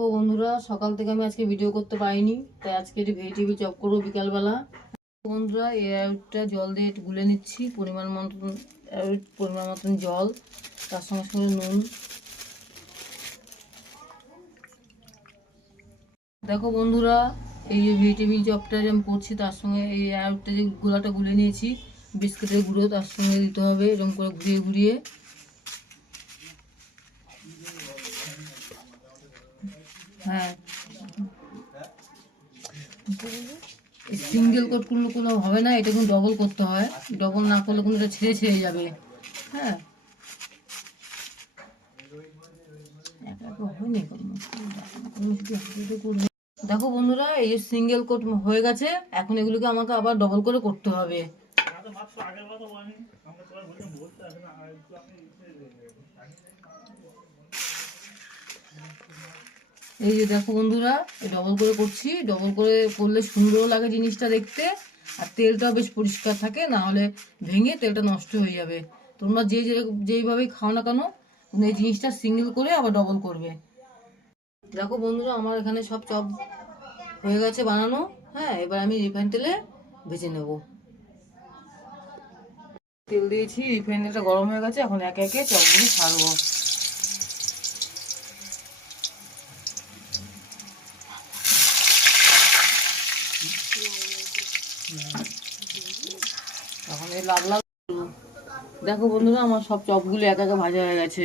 দেখো বন্ধুরা, সকাল থেকে আমি আজকে ভিডিও করতে পারিনি, তাই আজকে একটু ভেজিটেবিল চপ করবো বিকালবেলা। বন্ধুরা, এই অ্যারোটটা জল দিয়ে একটু গুলে নিচ্ছি, পরিমাণ মতন জল, তার সঙ্গে সঙ্গে নুন। দেখো বন্ধুরা, এই যে ভেজিটেবিল চপটা যে আমি করছি তার সঙ্গে এই অ্যারোটটা যে গোলাটা গুলে নিয়েছি, বিস্কুটের গুঁড়ো তার সঙ্গে দিতে হবে, এরকম করে ঘুরিয়ে ঘুরিয়ে। হ্যাঁ, সিঙ্গেল কোট করলে কোনো হবে না, এটা কিন্তু ডবল করতে হয়। ডবল না করলে কিন্তু এটা ছেড়ে ছেড়ে যাবে। হ্যাঁ, দেখো বন্ধুরা, এই যে সিঙ্গেল কোট হয়ে গেছে, এখন এগুলোকে আমাকে আবার ডবল করে করতে হবে। এই যে দেখো বন্ধুরা, এই ডবল করে করছি। ডবল করে করলে সুন্দর লাগে জিনিসটা দেখতে, আর তেলটাও বেশ পরিষ্কার থাকে, না হলে ভেঙে তেলটা নষ্ট হয়ে যাবে। তোমরা যেইভাবেই খাও না কেন, এই জিনিসটা সিঙ্গেল করে আবার ডবল করবে। দেখো বন্ধুরা, আমার এখানে সব চপ হয়ে গেছে বানানো। হ্যাঁ, এবার আমি রিফাইন তেলে ভেজে নেব। তেল দিয়েছি, রিফাইন তেলটা গরম হয়ে গেছে, এখন একে একে চপগুলি ছাড়বো। এখন এই লাল লাল, দেখো বন্ধুরা, আমার সব চপগুলি একে একে ভাজা হয়ে গেছে।